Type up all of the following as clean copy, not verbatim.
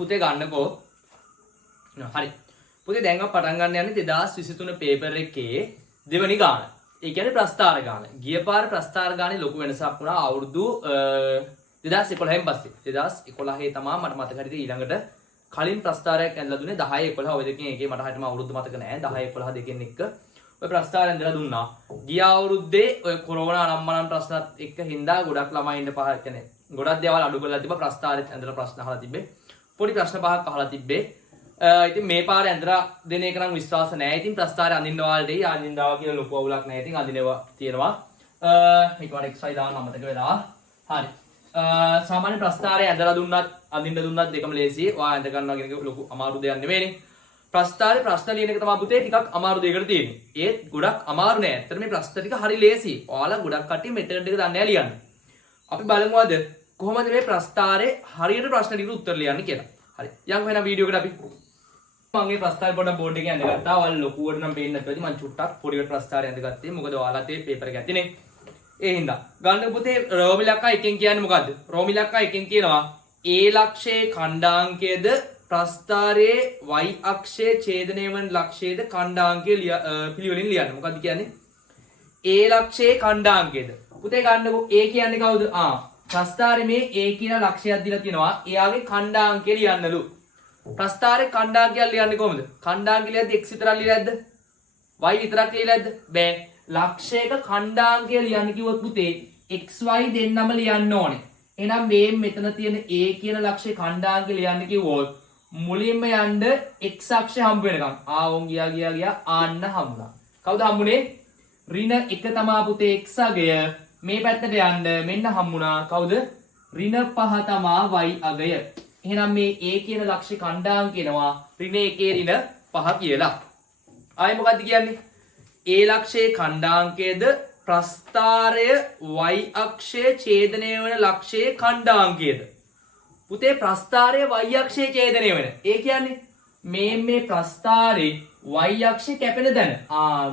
පුතේ ගන්නකෝ. හරි. පුතේ දැන් අපි පටන් ගන්න යන්නේ 2023 පේපර් එකේ දෙවෙනි ගාන. ඒ කියන්නේ ප්‍රස්ථාර ගාන. ගිය පාර ප්‍රස්ථාර ගානේ ලොකු වෙනසක් වුණා අවුරුදු 2011න් පස්සේ. 2011 තමයි මට මතක හරියට ඊළඟට කලින් ප්‍රස්ථාරයක් ඇඳලා දුන්නේ 10 11 ඔය දෙකෙන් එකේ මට හරියටම අවුරුදු මතක නැහැ. 10 11 දෙකෙන් එක ඔය ප්‍රස්ථාරය ඇඳලා දුන්නා. ගිය අවුරුද්දේ ඔය කොරෝනා අනම්මනම් ප්‍රශ්නත් එක්ක හින්දා ගොඩක් ළමයින්ට පහ කියන්නේ ගොඩක් දේවල් අඩු කරලා තිබ්බා. ප්‍රස්ථාරෙත් ඇඳලා ප්‍රශ්න අහලා තිබ්බේ. පොඩි ප්‍රශ්න පහක් අහලා තිබ්බේ. ඉතින් මේ පාරේ ඇඳලා දෙන එක නම් විශ්වාස නැහැ. ඉතින් ප්‍රස්ථාරය අඳින්න වාල්ටේ අඳින්නවා කියලා ලොකු අවුලක් නැහැ. ඉතින් අඳිනවා තියෙනවා. මේක වල XY දාන්න අමතක වෙලා. හරි. සාමාන්‍ය ප්‍රස්ථාරය ඇඳලා දුන්නත් අඳින්න දුන්නත් දෙකම ලේසියි. ඔයා ඇඳ ගන්නවා කියන එක ලොකු අමාරු දෙයක් නෙවෙයිනේ. ප්‍රස්ථාරේ ප්‍රශ්න ලියන එක තමයි පුතේ ටිකක් අමාරු දෙයකට තියෙන්නේ. ඒත් ගොඩක් අමාරු නෑ. ඇත්තට මේ ප්‍රශ්න ටික හරි ලේසියි. ඔයාලා ගොඩක් කට්ටිය මෙතන ටික දන්නේ නැහැ ලියන්න. අපි බලමු අද කොහොමද මේ ප්‍රස්ථාරේ හරියට ප්‍රශ්න ටිකට උත්තර ලියන්නේ කියලා. හරි. යන් වෙන වීඩියෝ එකට අපි මම මේ ප්‍රස්ථාරේ පොඩ්ඩක් බෝඩ් එකේ ඇඳගත්තා. ඔයාලා ලොකුවට නම් පේන්නේ නැතුවදී මම චුට්ටක් පොඩිවට ප්‍රස්ථාරේ ඇඳගත්තේ. මොකද ඔයාලත් ඒ පේපර් එක ඇතිනේ. ඒ හින්දා ගන්න පුතේ රෝමි ලක්කා එකෙන් කියන්නේ මොකද්ද? රෝමි ලක්කා එකෙන් කියනවා A ලක්ෂයේ ඛණ්ඩාංකයේද ප්‍රස්ථාරයේ y අක්ෂයේ ඡේදනය වන ලක්ෂයේද ඛණ්ඩාංකය පිළිවෙලින් ලියන්න. මොකද්ද කියන්නේ? A ලක්ෂයේ ඛණ්ඩාංකයේද. පුතේ ගන්නකො A කියන්නේ කවුද? ප්‍රස්ථාරයේ මේ A කියන ලක්ෂයක් දීලා තිනවා. එයාගේ ඛණ්ඩාංකය ලියන්නලු. ප්‍රස්ථාරයේ ඛණ්ඩාංකය ලියන්නේ කොහොමද? ඛණ්ඩාංකය ලියද්දි x විතරක් ලියලා නැද්ද? y විතරක් ලියලා නැද්ද? බෑ. ලක්ෂයක ඛණ්ඩාංකය ලියන්න කිව්වොත් පුතේ xy දෙන්නම ලියන්න ඕනේ. එහෙනම් මේ මෙතන තියෙන A කියන ලක්ෂයේ ඛණ්ඩාංකය ලියන්න කිව්වොත් මුලින්ම යන්න x අක්ෂය හම්බ වෙනකම් ආවොන් ගියා ආන්න හම්බුණා. කවුද හම්බුනේ? ඍණ 1 තමා පුතේ x අගය. මේ පැත්තට යන්න මෙන්න හම්බුණා. කවුද? ඍණ 5 තමා y අගය. එහෙනම් මේ A කියන ලක්ෂයේ ඛණ්ඩාංකය එනවා ඍණ 1 ඍණ 5 කියලා. ආයෙ මොකද්ද කියන්නේ? A ලක්ෂයේ ඛණ්ඩාංකයේද ප්‍රස්ථාරය y අක්ෂයේ ඡේදනය වන ලක්ෂයේ ඛණ්ඩාංකයේද. පුතේ ප්‍රස්ථාරය y අක්ෂයේ ඡේදනය වෙන. ඒ කියන්නේ මේ ප්‍රස්ථාරේ y අක්ෂයේ කැපෙන තැන.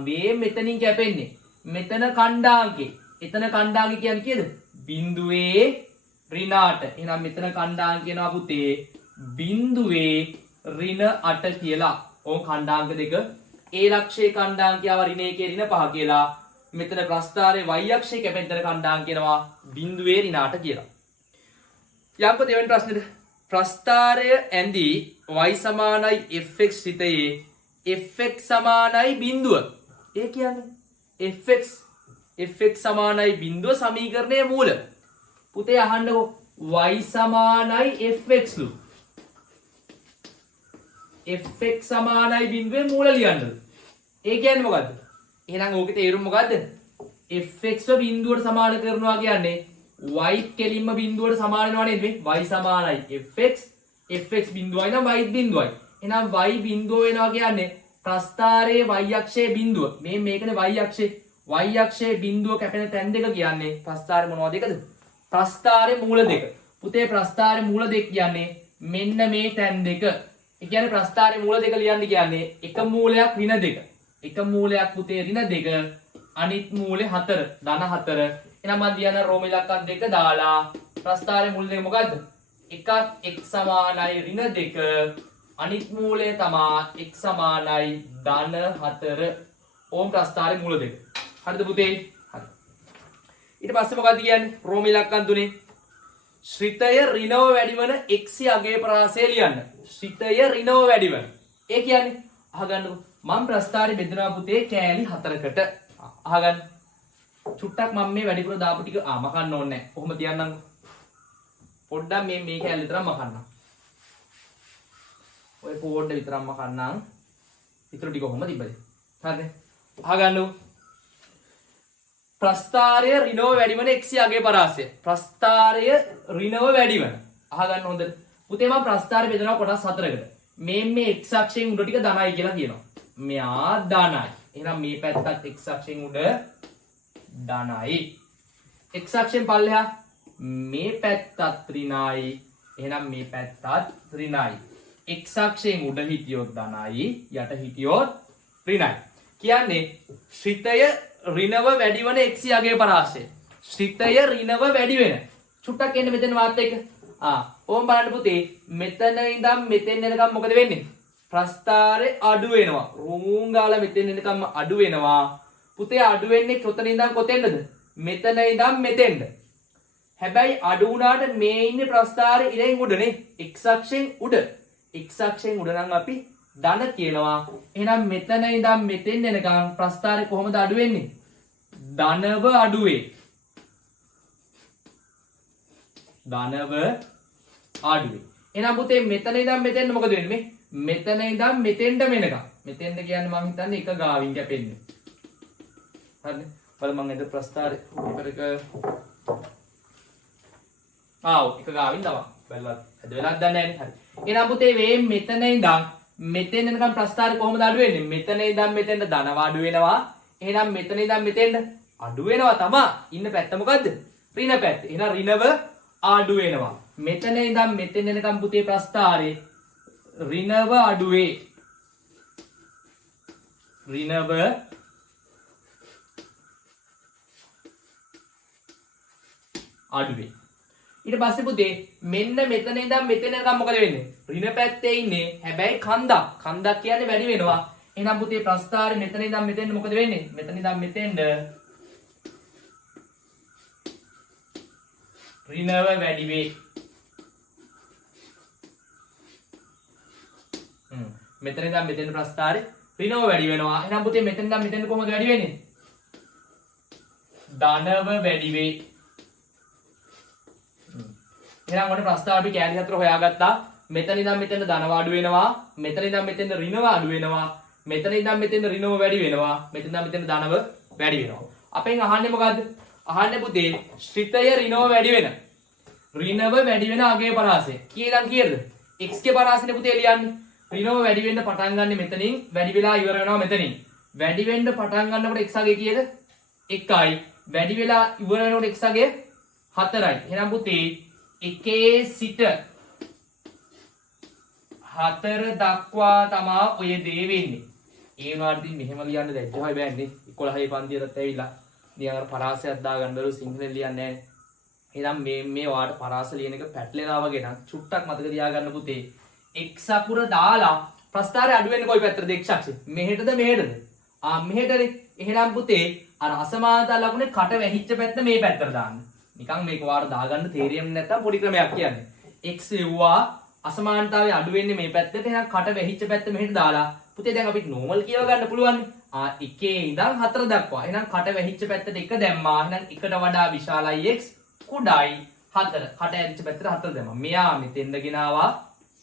මේ මෙතනින් කැපෙන්නේ. මෙතන ඛණ්ඩාංකේ. එතන ඛණ්ඩාංකේ කියන්නේ කීයද? බිඳුවේ ඍණ 8. එහෙනම් මෙතන ඛණ්ඩාංකය වෙනවා පුතේ බිඳුවේ ඍණ 8 කියලා. ඕන් ඛණ්ඩාංක දෙක. A ලක්ෂයේ ඛණ්ඩාංකය ආව ඍණ 1 ඍණ 5 කියලා. මෙතන ප්‍රස්ථාරයේ y අක්ෂයේ කැපෙන තැන ඛණ්ඩාංකය වෙනවා බිඳුවේ ඍණ 8 කියලා. යම්කෝ දෙවෙනි ප්‍රශ්නෙට ප්‍රස්ථාරය ඇඳි y සමානයි fx සිතයේ fx සමානයි බිඳුව. ඒ කියන්නේ fx සමානයි බිඳුව සමීකරණයේ මූල. පුතේ අහන්නකෝ y සමානයි fx ලු. fx සමානයි බිඳුවේ මූල ලියන්නලු. ඒ කියන්නේ මොකද්ද? එහෙනම් ඕකේ තේරුම මොකද්ද? fx බිඳුවට සමාන කරනවා කියන්නේ y කෙලින්ම බිඳුවට සමාන වෙනවා නේද? y සමානයි fx බිඳුවයි නම් y බිඳුවයි. එහෙනම් y බිඳුව වෙනවා කියන්නේ ප්‍රස්ථාරයේ y අක්ෂයේ බිඳුව. මේකනේ y අක්ෂයේ. y අක්ෂයේ බිඳුව කැපෙන තැන් දෙක කියන්නේ ප්‍රස්ථාරේ මොනවද දෙකද? ප්‍රස්ථාරේ මූල දෙක. පුතේ ප්‍රස්ථාරේ මූල දෙක කියන්නේ මෙන්න මේ තැන් දෙක. ඒ කියන්නේ ප්‍රස්ථාරේ මූල දෙක ලියන්න කියන්නේ එක මූලයක් ඍණ දෙක. එක මූලයක් පුතේ ඍණ දෙක. අනිත් මූලේ 4 ධන 4. එහෙනම් මම ලියන රෝම ඉලක්කම් දෙක දාලා ප්‍රස්ථාරයේ මුල් දෙක මොකද්ද? එකක් x සමානයි ඍණ 2 අනිත් මූලය තමා x සමානයි ධන 4. ඕම් ප්‍රස්ථාරයේ මූල දෙක. හරිද පුතේ? හරි. ඊට පස්සේ මොකද්ද කියන්නේ? රෝම ඉලක්කම් 3. ශ්‍රිතය ඍණව වැඩිවන x අගයේ ප්‍රාසය ලියන්න. ශ්‍රිතය ඍණව වැඩිවන. ඒ කියන්නේ අහගන්නකො මම ප්‍රස්ථාරයේ බෙදනවා පුතේ කෑලි 4කට. අහගන්න. චුට්ටක් මම මේ වැඩිපුර දාපු ටික මකන්න ඕනේ නැහැ. කොහොම තියන්නම්කො. පොඩ්ඩක් මේ කෑල්ල විතරක් මකන්නම්. ඔය කෝඩ් එක විතරක් මකන්නම්. ඊටු ටික කොහොම තිබ්බද? හරිද? අහගන්නකො. ප්‍රස්ථාරය ඍණව වැඩිවන x අගයේ පරාසය. ප්‍රස්ථාරය ඍණව වැඩිවන. අහගන්න හොඳට. පුතේ මම ප්‍රස්ථාරය බෙදනවා කොටස් 4කට. මේ x අක්ෂයෙන් උඩ ටික ධනයි කියලා කියනවා. මෙයා ධනයි. එහෙනම් මේ පැත්තත් x අක්ෂයෙන් උඩ ධනයි. x අක්ෂයෙන් පල්ලෙහා මේ පැත්තත් ඍණයි. එහෙනම් මේ පැත්තත් ඍණයි. x අක්ෂයෙන් උඩ හිටියොත් ධනයි යට හිටියොත් ඍණයි. කියන්නේ ශ්‍රිතය ඍණව වැඩි වන x අගයේ පරාසය. ශ්‍රිතය ඍණව වැඩි වෙන. චුට්ටක් එන්න මෙතන වාත් එක. ඕම් බලන්න පුතේ මෙතන ඉඳන් මෙතෙන් එනකම් මොකද වෙන්නේ? ප්‍රස්ථාරේ අඩු වෙනවා. රූම් ගාලා මෙතෙන් එනකම් අඩු වෙනවා. පුතේ අඩු වෙන්නේ කොතන ඉඳන් කොතෙන්ද? මෙතන ඉඳන් මෙතෙන්ද. හැබැයි අඩු වුණාට මේ ඉන්නේ ප්‍රස්ථාරේ ඉරෙන් උඩනේ. x අක්ෂයෙන් උඩ. x අක්ෂයෙන් උඩ නම් අපි ධන කියනවා. එහෙනම් මෙතන ඉඳන් මෙතෙන් එනකම් ප්‍රස්ථාරේ කොහොමද අඩු වෙන්නේ? ධනව අඩු වේ. ධනව අඩු වේ. එහෙනම් පුතේ මෙතන ඉඳන් මෙතෙන්ද මොකද වෙන්නේ? මෙතන ඉඳන් මෙතෙන්ට මෙනකම්. මෙතෙන්ට කියන්නේ මම හිතන්නේ එක ගාවින් කැපෙන්නේ. හරිද? බලමු මම එද ප්‍රස්ථාරේ පෙරක එක ගාවින් තමයි. බලවත් ඇද වෙලාවක් දන්නේ නැහැ නේ. හරි. එහෙනම් පුතේ මේ මෙතන ඉඳන් මෙතෙන් එනකම් ප්‍රස්ථාරේ කොහොමද අඩු වෙන්නේ? මෙතන ඉඳන් මෙතෙන්ට ධනව අඩු වෙනවා. එහෙනම් මෙතන ඉඳන් මෙතෙන්ට අඩු වෙනවා තමයි. ඉන්න පැත්ත මොකද්ද? ඍණ පැත්ත. එහෙනම් ඍණව අඩු වෙනවා. මෙතන ඉඳන් මෙතෙන් එනකම් පුතේ ප්‍රස්ථාරේ ඍණව අඩු වේ. ඍණව අඩු වේ. ඊට පස්සේ පුතේ මෙන්න මෙතන ඉඳන් මෙතන එනකම් මොකද වෙන්නේ? ඍණ පැත්තේ ඉන්නේ. හැබැයි කන්දක්. කන්දක් කියන්නේ වැඩි වෙනවා. එහෙනම් පුතේ ප්‍රස්ථාරේ මෙතන ඉඳන් මෙතෙන්ද මොකද වෙන්නේ? මෙතන ඉඳන් මෙතෙන්ද ඍණව වැඩි වේ. මෙතන ඉඳන් මෙතෙන් ප්‍රස්ථාරේ ඍණව වැඩි වෙනවා. එහෙනම් පුතේ මෙතන ඉඳන් මෙතෙන් කොහොමද වැඩි වෙන්නේ? ධනව වැඩි වේ. එහෙනම් ඔන්න ප්‍රස්ථාර අපි කෑලි හතර හොයාගත්තා. මෙතන ඉඳන් මෙතෙන් ධනව අඩු වෙනවා. මෙතන ඉඳන් මෙතෙන් ඍණව අඩු වෙනවා. මෙතන ඉඳන් මෙතෙන් ඍණව වැඩි වෙනවා. මෙතන ඉඳන් මෙතෙන් ධනව වැඩි වෙනවා. අපෙන් අහන්නේ මොකද්ද? අහන්නේ පුතේ ශ්‍රිතය ඍණව වැඩි වෙන. ඍණව වැඩි වෙන අගේ පරාසය. කීයදන් කීයද? x ගේ පරාසනේ පුතේ ලියන්නේ. ඍණව වැඩි වෙන්න පටන් ගන්න මෙතනින් වැඩි වෙලා ඉවර වෙනවා මෙතනින්. වැඩි වෙන්න පටන් ගන්නකොට x අගේ කීයද? 1යි. වැඩි වෙලා ඉවර වෙනකොට x අගේ 4යි. එහෙනම් පුතේ 1 සිට 4 දක්වා තමයි ඔය දේ වෙන්නේ. ඒ වුණාට ඉතින් මෙහෙම ලියන්න දැක්කමයි බෑන්නේ. 11 පන්තියටත් ඇවිල්ලා නිකන් අර පරාසයක් දාගන්නවලු සිංහලෙන් ලියන්නේ නැහැ. එහෙනම් මේ වාට පරාස ලියන එක පැටලෙනවා වගේ නම් චුට්ටක් මතක තියාගන්න පුතේ. x අකුර දාලා ප්‍රස්ථාරය අඩු වෙන්නේ කොයි පැත්තටද x අක්ෂේ? මෙහෙටද මෙහෙටද? මෙහෙටනේ. එහෙනම් පුතේ අර අසමානතා ලකුණේ කට වැහිච්ච පැත්ත මේ පැත්තට දාන්න. නිකන් මේක වාට දාගන්න තේරියම් නැත්තම් පොඩි ක්‍රමයක් කියන්නේ. x එව්වා අසමානතාවය අඩු වෙන්නේ මේ පැත්තට. එහෙනම් කට වැහිච්ච පැත්ත මෙහෙට දාලා පුතේ දැන් අපිට නෝමල් කියව ගන්න පුළුවන්. 1 ඉඳන් 4 දක්වා. එහෙනම් කට වැහිච්ච පැත්තට 1 දැම්මා. එහෙනම් 1ට වඩා විශාලයි x කුඩායි 4. කට ඇරිච්ච පැත්තට 4 දැම්මා. මෙයා මෙතෙන්ද ගෙනාවා.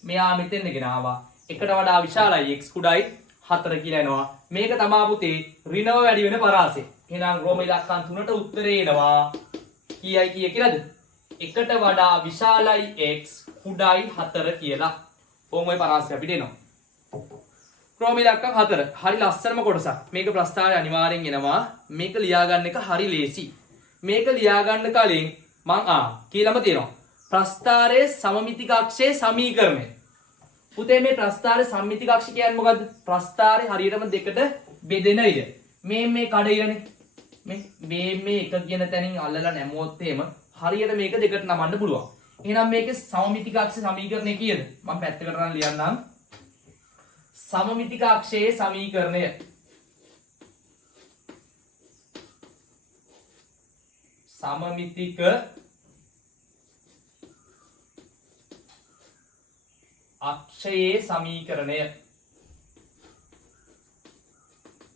මෙයා මෙතෙන්ද ගෙනාවා. 1ට වඩා විශාලයි x කුඩායි 4 කියලා එනවා. මේක තමා පුතේ ඍණව වැඩි වෙන පරාසය. එහෙනම් රෝම ඉලක්කම් 3ට උත්තරේ එනවා. කීයයි කීය කියලාද? 1ට වඩා විශාලයි x කුඩායි 4 කියලා. ඕම ඔය පරාසය අපිට එනවා. රෝම ඉලක්කම් 4. හරි ලස්සනම කොටසක්. මේක ප්‍රස්ථාරය අනිවාර්යෙන් එනවා. මේක ලියා ගන්න එක හරි ලේසි. මේක ලියා ගන්න කලින් මං කියලාම තියෙනවා. ප්‍රස්ථාරයේ සමමිතික අක්ෂයේ සමීකරණය. පුතේ මේ ප්‍රස්ථාරයේ සමමිතික අක්ෂය කියන්නේ මොකද්ද? ප්‍රස්ථාරය හරියටම දෙකට බෙදෙන ඉර. මේ කඩ ඉරනේ. මේ එක කියන තැනින් අල්ලලා නැමුවොත් එහෙම හරියට මේක දෙකට නමන්න පුළුවන්. එහෙනම් මේකේ සමමිතික අක්ෂ සමීකරණය කීයද? මම පැත්තකට ගන්න ලියන්නම්. සමමිතික අක්ෂයේ සමීකරණය. සමමිතික අක්ෂයේ සමීකරණය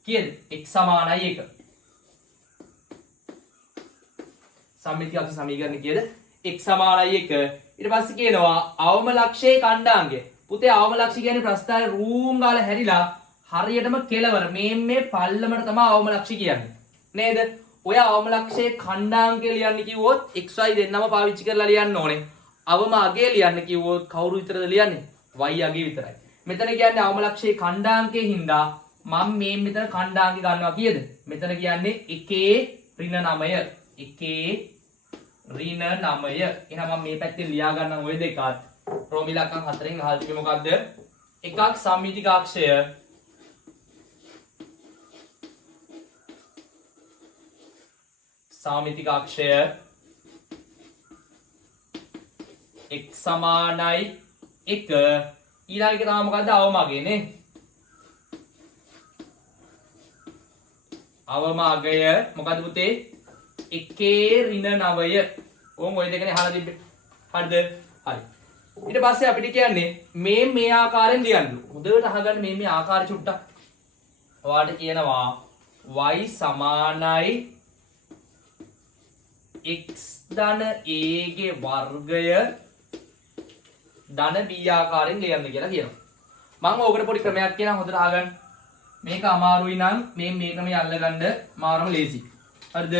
කීයද? x සමානයි 1. සමමිතික අක්ෂ සමීකරණය කීයද? x සමානයි 1. ඊට පස්සේ කියනවා අවම ලක්ෂයේ ඛණ්ඩාංගය. පුතේ අවම ලක්ෂය කියන්නේ ප්‍රස්ථාරයේ රූම් ගාලා හැරිලා හරියටම කෙලවර මේ පල්ලමට තමයි අවම ලක්ෂය කියන්නේ. නේද? ඔය අවම ලක්ෂයේ ඛණ්ඩාංගය ලියන්න කිව්වොත් xy දෙන්නම පාවිච්චි කරලා ලියන්න ඕනේ. අවම අගය ලියන්න කිව්වොත් කවුරු විතරද ලියන්නේ? y අගය විතරයි. මෙතන කියන්නේ අවම ලක්ෂයේ ඛණ්ඩාංකයේ හින්දා මම මේ මෙතන ඛණ්ඩාංකය ගන්නවා කීයද? මෙතන කියන්නේ 1 ඍණ 9. 1 ඍණ 9. එහෙනම් මම මේ පැත්තේ ලියා ගන්නම් ওই දෙකත්. රෝම ඉලක්කම් 4න් අහල් තිබෙ මොකද්ද? එකක් සම්මිතික අක්ෂය සාමිතික අක්ෂය x සමානයි 1 ඊළඟ එක තමයි මොකද්ද අවමගය නේ අවමගය මොකද්ද පුතේ 1 ඍණ 9 ඕම් ඔය දෙකනේ අහලා තිබ්බේ හරිද හරි ඊට පස්සේ අපිට කියන්නේ මේ ආකාරයෙන් ලියන්න හොඳට අහගන්න මේ ආකාරය චුට්ටක් ඔයාලට කියනවා y සමානයි x ධන a ගේ වර්ගය ධන b ආකාරයෙන් ලියන්න කියලා කියනවා මම ඕකට පොඩි ක්‍රමයක් කියනවා හොඳට අහගන්න මේක අමාරුයි නම් මේ ක්‍රමය අල්ලගන්න මාරම ලේසි හරිද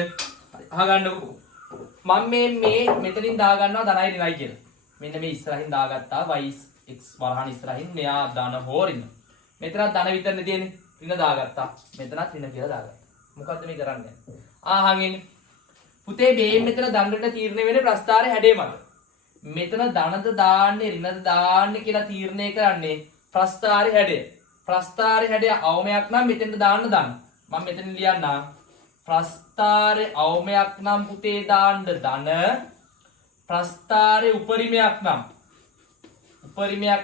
අහගන්නකෝ මම මේ මෙතනින් දා ගන්නවා ධනයි ඍණයි කියලා මෙන්න මේ ඉස්සරහින් දාගත්තා y x වරහන් ඉස්සරහින් මෙයා ධන හෝ ඍණ මෙතනත් ධන විතරනේ තියෙන්නේ ඍණ දාගත්තා මෙතනත් ඍණ කියලා දාගත්තා මොකද්ද මේ කරන්නේ ආහන් එන්නේ පුතේ මේ මෙතන දණ්ඩට තීරණය වෙන්නේ ප්‍රස්ථාරයේ හැඩය මත මෙතන ධනද දාන්නේ ඍණද දාන්නේ කියලා තීරණය කරන්නේ ප්‍රස්ථාරයේ හැඩය ප්‍රස්ථාරයේ හැඩය අවමයක් නම් මෙතෙන්ට දාන්න මම මෙතන ලියන්නම් ප්‍රස්ථාරයේ අවමයක් නම් පුතේ දාන්න ධන ප්‍රස්ථාරයේ උපරිමයක්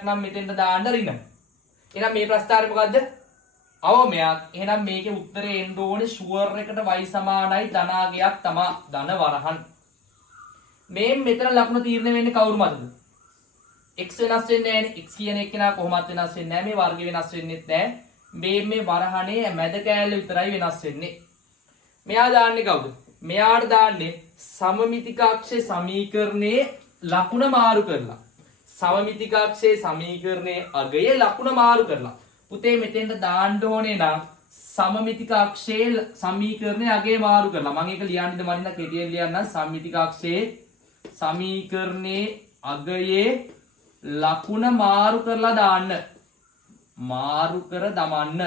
නම් මෙතෙන්ට දාන්න ඍණ එහෙනම් මේ ප්‍රස්ථාරය මොකද්ද අවමයක් එහෙනම් මේකේ උත්තරේ එන්න ඕනේ ෂුවර් එකට y සමානයි ධනාගයක් තමයි ධන වරහන් මේ මෙතන ලකුණ තීරණය වෙන්නේ කවුරු මතද x වෙනස් වෙන්නේ නැහැනේ x කියන එක නා කොහොමවත් වෙනස් වෙන්නේ නැහැ මේ වර්ගය වෙනස් වෙන්නේත් නැහැ මේ වරහනේ මැද කෑල්ල විතරයි වෙනස් වෙන්නේ මෙයා දාන්නේ කවුද මෙයාට දාන්නේ සමමිතිකාක්ෂයේ සමීකරණයේ ලකුණ මාරු කරලා සමමිතිකාක්ෂයේ සමීකරණයේ අගයේ ලකුණ මාරු කරලා පුතේ මෙතෙන්ට දාන්න ඕනේ නම් සමමිතිකාක්ෂයේ සමීකරණයේ අගය මාරු කරලා මම ඒක ලියන්නද මනින්න කෙටියෙන් ලියන්නම් සමමිතිකාක්ෂයේ සමීකරණයේ අගයේ ලකුණ මාරු කරලා දාන්න මාරු කර දමන්න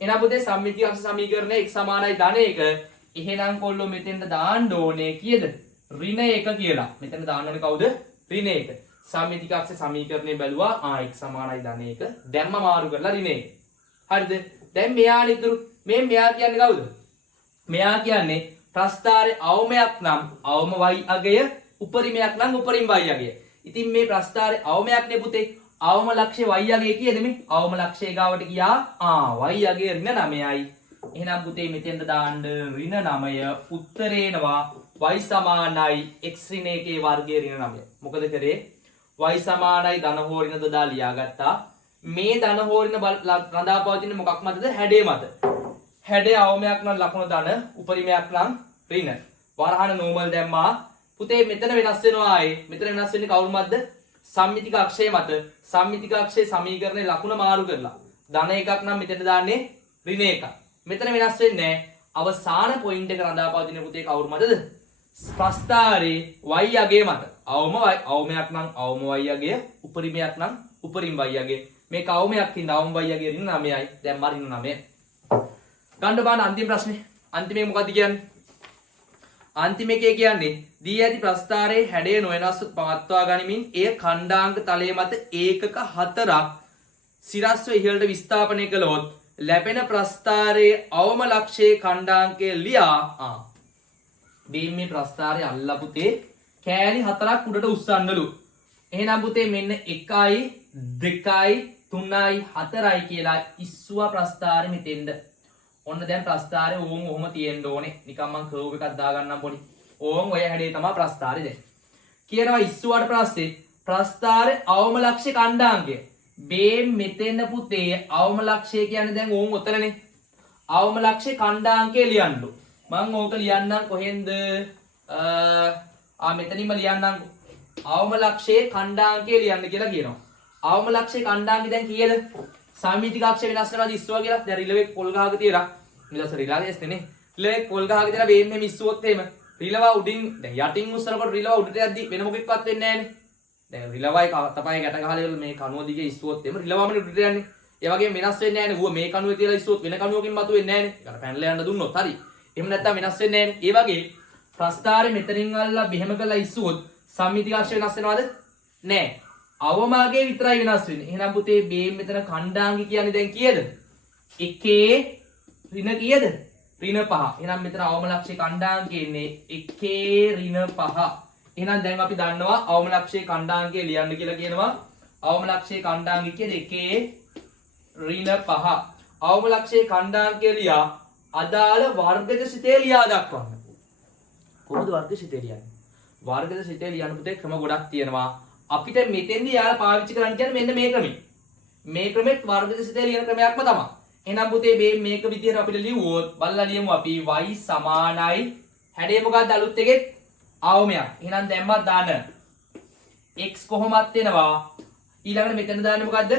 එහෙනම් පුතේ සමමිතිකාක්ෂ සමීකරණයේ x සමානයි ධන 1 එහෙනම් කොල්ලෝ මෙතෙන්ට දාන්න ඕනේ කීයද ඍණ 1 කියලා මෙතන දාන්න ඕනේ කවුද ඍණ 1 සමමිතිකාක්ෂ සමීකරණය බැලුවා x සමානයි ධන 1 දැම්ම මාරු කරලා ඍණ 1 හරිද දැන් මෙයා නිතරු මෙයා කියන්නේ කවුද මෙයා කියන්නේ ප්‍රස්ථාරයේ අවමයක් නම් අවම y අගය උපරිමයක් නම් උපරිම y අගය ඉතින් මේ ප්‍රස්ථාරයේ අවමයක් නේ පුතේ අවම ලක්ෂ්‍ය y අගය කීයද මේ අවම ලක්ෂ්‍ය ගාවට ගියා y අගය ඍණ 9යි එහෙනම් පුතේ මෙතෙන්ද දාන්න ඍණ 9 උත්තරේනවා y සමානයි x ඍණ 1 වර්ගයේ ඍණ 9 මොකද කරේ y සමානයි ධන හෝ ඍණ දදා ලියාගත්තා මේ ධන හෝ ඍණ රඳා පවතින මොකක් මතද හැඩය මත හැඩය අවමයක් නම් ලකුණ ධන උපරිමයක් නම් ඍණ වරහන නෝමල් දැම්මා පුතේ මෙතන වෙනස් වෙනවා ආයේ මෙතන වෙනස් වෙන්නේ කවුරු මතද සම්මිතික අක්ෂය මත සම්මිතික අක්ෂයේ සමීකරණේ ලකුණ මාරු කරලා ධන එකක් නම් මෙතන දාන්නේ ඍණ එකක් මෙතන වෙනස් වෙන්නේ අවසාන පොයින්ට් එක රඳා පවතින පුතේ කවුරු මතද ප්‍රස්ථාරයේ y අගය මත අවමයක් නම් අවම y අගය උපරිමයක් නම් උපරිම y අගය මේක අවමයක් ඉඳ අවම y අගය ඍණ 9යි දැන් මරින්න 9 ගන්න බලන්න අන්තිම ප්‍රශ්නේ අන්තිමේ මොකද්ද කියන්නේ අන්තිම එකේ කියන්නේ දී ඇති ප්‍රස්ථාරයේ හැඩය නොවෙනස්ව පවත්වා ගනිමින් එය ඛණ්ඩාංග තලයේ මත ඒකක 4ක් සිරස්ව ඉහළට විස්ථාපනය කළොත් ලැබෙන ප්‍රස්ථාරයේ අවම ලක්ෂයේ ඛණ්ඩාංකය ලියා මේ ප්‍රස්ථාරය අල්ලා පුතේ කෑලි 4ක් උඩට උස්සන්නලු එහෙනම් පුතේ මෙන්න 1යි 2යි 3යි 4යි කියලා ඉස්සුවා ප්‍රස්ථාරෙ මෙතෙන්ද ඔන්න දැන් ප්‍රස්ථාරය ඕම් ඔහොම තියෙන්න ඕනේ නිකන් මම කර්ව් එකක් දාගන්නම් පොඩි ඕම් ඔය හැඩේ තමයි ප්‍රස්ථාරය දැන් කියනවා ඉස්සුවාට පස්සේ ප්‍රස්ථාරයේ අවම ලක්ෂ්‍ය ඛණ්ඩාංකය මේ මෙතෙන්ද පුතේ අවම ලක්ෂ්‍ය කියන්නේ දැන් ඕම් ඔතනනේ අවම ලක්ෂ්‍ය ඛණ්ඩාංකය ලියන්නලු මම ඕක ලියන්නම් කොහෙන්ද මෙතනින්ම ලියන්නම් අවම ලක්ෂයේ ඛණ්ඩාංකය ලියන්න කියලා කියනවා අවම ලක්ෂයේ ඛණ්ඩාංකය දැන් කීයද සමමිතික අක්ෂය වෙනස් වෙනවාද ඉස්සුවා කියලා දැන් රිලෙවෙක් පොල් ගහක තියලා ඊළඟට රිලාගේ ඇස්තේනේ රිලෙවෙක් පොල් ගහක තියලා බේන් මෙහෙම ඉස්සුවොත් එහෙම රිලව උඩින් දැන් යටින් උස්සනකොට රිලව උඩට යද්දි වෙන මොකෙක්වත් වෙන්නේ නැහනේ දැන් රිලවයි තපයි ගැට ගහලා මේ කනුව දිගේ ඉස්සුවොත් එහෙම රිලවමනේ උඩට යන්නේ ඒ වගේම වෙනස් වෙන්නේ නැහනේ ඌව මේ කනුවේ තියලා ඉස්සුවොත් වෙන කනුවකින් මතු වෙන්නේ නැහනේ ඒකට පැනලා යන්න දුන්නොත් හරි එහෙම නැත්තම් වෙනස් වෙන්නේ නැහනේ ඒ වගේ ප්‍රස්ථාරේ මෙතනින් අල්ලලා බෙහෙම කරලා ඉස්සුවොත් සම්මිතික අක්ෂය වෙනස් වෙනවද නැහැ අවමාගේ විතරයි වෙනස් වෙන්නේ එහෙනම් පුතේ මේ මෙතන ඛණ්ඩාංග කියන්නේ දැන් කීයද 1 ඍණ කීයද ඍණ 5 එහෙනම් මෙතන අවම ලක්ෂ්‍ය ඛණ්ඩාංග කියන්නේ 1 ඍණ 5 එහෙනම් දැන් අපි දන්නවා අවම ලක්ෂයේ ඛණ්ඩාංකය ලියන්න කියලා කියනවා. අවම ලක්ෂයේ ඛණ්ඩාංකය කියන්නේ 2 ඍණ 5. අවම ලක්ෂයේ ඛණ්ඩාංකය ලියා අදාළ වර්ගජ සිතේ ලියා දක්වන්න. කොහොමද වර්ගජ සිතේ ලියන්නේ? වර්ගජ සිතේ ලියන්න පුතේ ක්‍රම ගොඩක් තියෙනවා. අපිට මෙතෙන්දී යාලා පාවිච්චි කරන්න කියන්නේ මෙන්න මේ ක්‍රමය. මේ ක්‍රමෙත් වර්ගජ සිතේ ලියන ක්‍රමයක්ම තමයි. එහෙනම් පුතේ මේක විදිහට අපිට ලියුවොත් බලලා ලියමු අපි y සමානයි හැඩය මොකක්ද අලුත් එකේ අවමයක්. එහෙනම් දැම්මා දාන x කොහොමත් වෙනවා ඊළඟට මෙතන දාන්නේ මොකද්ද?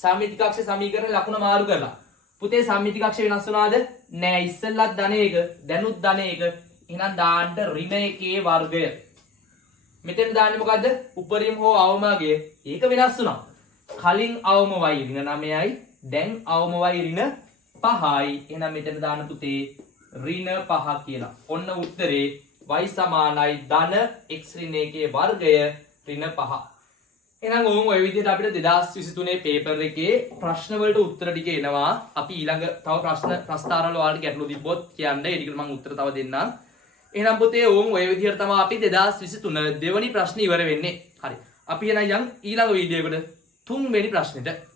සම්මිතිකක්ෂ සමීකරණ ලකුණ මාරු කරලා. පුතේ සම්මිතිකක්ෂ වෙනස් වුණාද? නෑ ඉස්සෙල්ලත් ධන 1 දැනුත් ධන 1. එහෙනම් දාන්න ඍණ 1 වර්ගය. මෙතන දාන්නේ මොකද්ද? උපරිම හෝ අවමගේ. ඒක වෙනස් වුණා. කලින් අවම y ඍණ 9යි දැන් අවම y ඍණ 5යි. එහෙනම් මෙතන දාන්න පුතේ ඍණ 5 කියලා. ඔන්න උත්තරේ y සමානයි ධන x ඍණ 1 වර්ගය ඍණ 5. එහෙනම් ඔය විදිහට අපිට 2023 පේපර් එකේ ප්‍රශ්න වලට උත්තර ටික එනවා. අපි ඊළඟ තව ප්‍රස්තාරවල ඔයාලට ගැටලු තිබ්බොත් කියන්න. ඒ ටිකට මම උත්තර තව දෙන්නම්. එහෙනම් පුතේ ඔය විදිහට තමයි අපි 2023 දෙවනි ප්‍රශ්නේ ඉවර වෙන්නේ. හරි. අපි එහෙනම් යන් ඊළඟ වීඩියෝ එකට 3 වෙනි ප්‍රශ්නෙට.